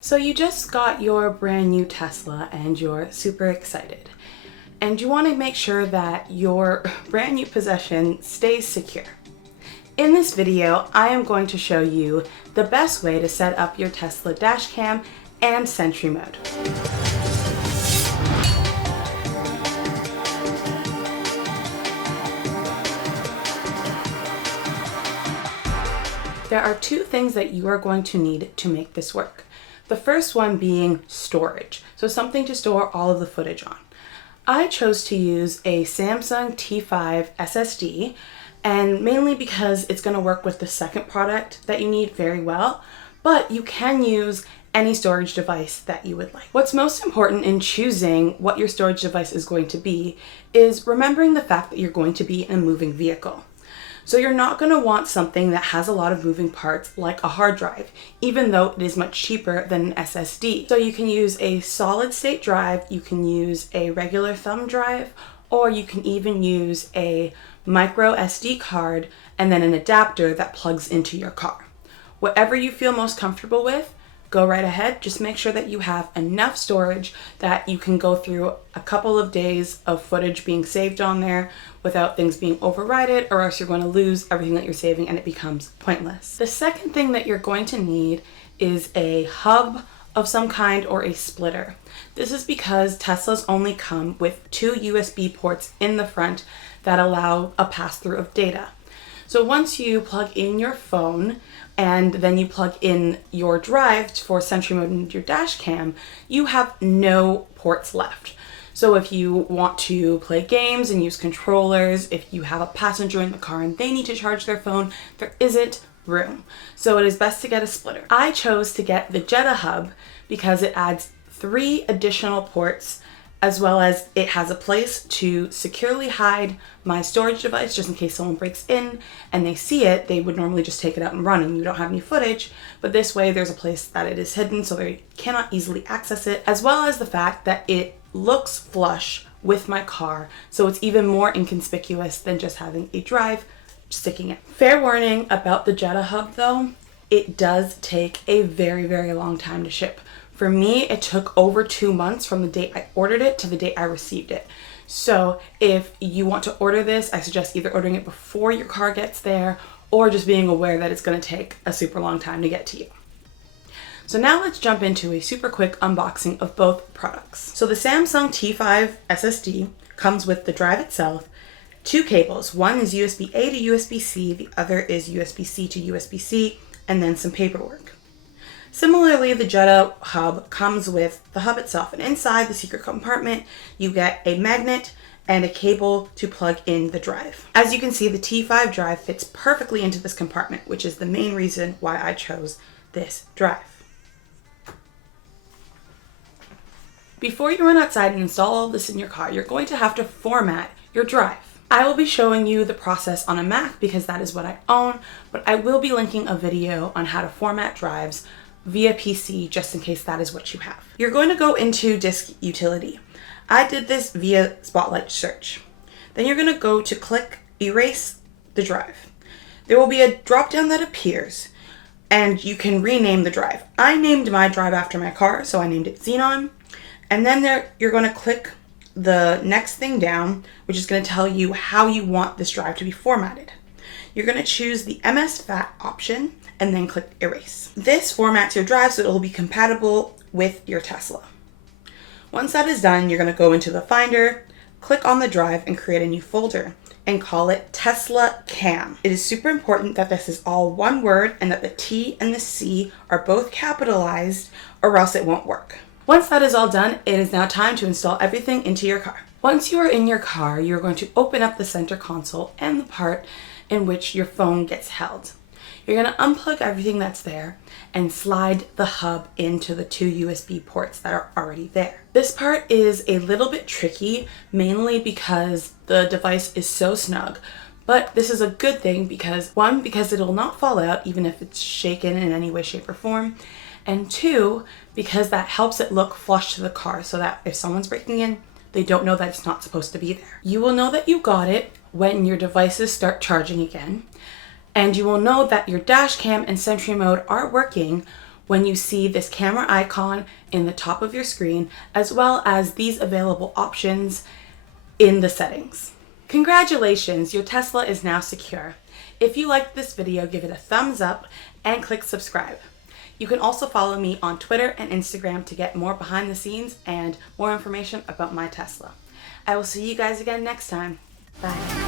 So you just got your brand new Tesla and you're super excited. And you want to make sure that your brand new possession stays secure. In this video, I am going to show you the best way to set up your Tesla DashCam and Sentry mode. There are two things that you are going to need to make this work. The first one being storage, so something to store all of the footage on. I chose to use a Samsung T5 SSD, and mainly because it's going to work with the second product that you need very well, but you can use any storage device that you would like. What's most important in choosing what your storage device is going to be is remembering the fact that you're going to be in a moving vehicle. So you're not going to want something that has a lot of moving parts like a hard drive, even though it is much cheaper than an SSD. So you can use a solid state drive, you can use a regular thumb drive, or you can even use a micro SD card and then an adapter that plugs into your car. Whatever you feel most comfortable with, go right ahead. Just make sure that you have enough storage that you can go through a couple of days of footage being saved on there without things being overridden, or else you're going to lose everything that you're saving and it becomes pointless. The second thing that you're going to need is a hub of some kind or a splitter. This is because Teslas only come with two USB ports in the front that allow a pass-through of data. So once you plug in your phone and then you plug in your drive for Sentry mode and your dash cam, you have no ports left. So if you want to play games and use controllers, if you have a passenger in the car and they need to charge their phone, there isn't room. So it is best to get a splitter. I chose to get the Jeda Hub because it adds 3 additional ports, as well as it has a place to securely hide my storage device just in case someone breaks in and they see it. They would normally just take it out and run and you don't have any footage, but this way there's a place that it is hidden so they cannot easily access it, as well as the fact that it looks flush with my car, so it's even more inconspicuous than just having a drive sticking in. Fair warning about the Jeda Hub though, it does take a very, very long time to ship. For me, it took over 2 months from the date I ordered it to the date I received it. So if you want to order this, I suggest either ordering it before your car gets there or just being aware that it's going to take a super long time to get to you. So now let's jump into a super quick unboxing of both products. So the Samsung T5 SSD comes with the drive itself, 2 cables. One is USB-A to USB-C, the other is USB-C to USB-C, and then some paperwork. Similarly, the Jeda Hub comes with the hub itself, and inside the secret compartment, you get a magnet and a cable to plug in the drive. As you can see, the T5 drive fits perfectly into this compartment, which is the main reason why I chose this drive. Before you run outside and install all this in your car, you're going to have to format your drive. I will be showing you the process on a Mac because that is what I own, but I will be linking a video on how to format drives via PC just in case that is what you have. You're going to go into Disk Utility. I did this via Spotlight search. Then you're going to go to click Erase the drive. There will be a drop down that appears and you can rename the drive. I named my drive after my car, so I named it Xenon. And then there you're going to click the next thing down, which is going to tell you how you want this drive to be formatted. You're going to choose the MSFAT option and then click Erase. This formats your drive so it will be compatible with your Tesla. Once that is done, you're going to go into the Finder, click on the drive and create a new folder and call it TeslaCam. It is super important that this is all one word and that the T and the C are both capitalized or else it won't work. Once that is all done, it is now time to install everything into your car. Once you are in your car, you're going to open up the center console and the part in which your phone gets held. You're going to unplug everything that's there and slide the hub into the 2 USB ports that are already there. This part is a little bit tricky, mainly because the device is so snug, but this is a good thing because 1, because it'll not fall out even if it's shaken in any way, shape, or form, and 2, because that helps it look flush to the car so that if someone's breaking in, they don't know that it's not supposed to be there. You will know that you got it when your devices start charging again, and you will know that your dash cam and Sentry mode are working when you see this camera icon in the top of your screen, as well as these available options in the settings. Congratulations, your Tesla is now secure. If you liked this video, give it a thumbs up and click subscribe. You can also follow me on Twitter and Instagram to get more behind the scenes and more information about my Tesla. I will see you guys again next time. Bye.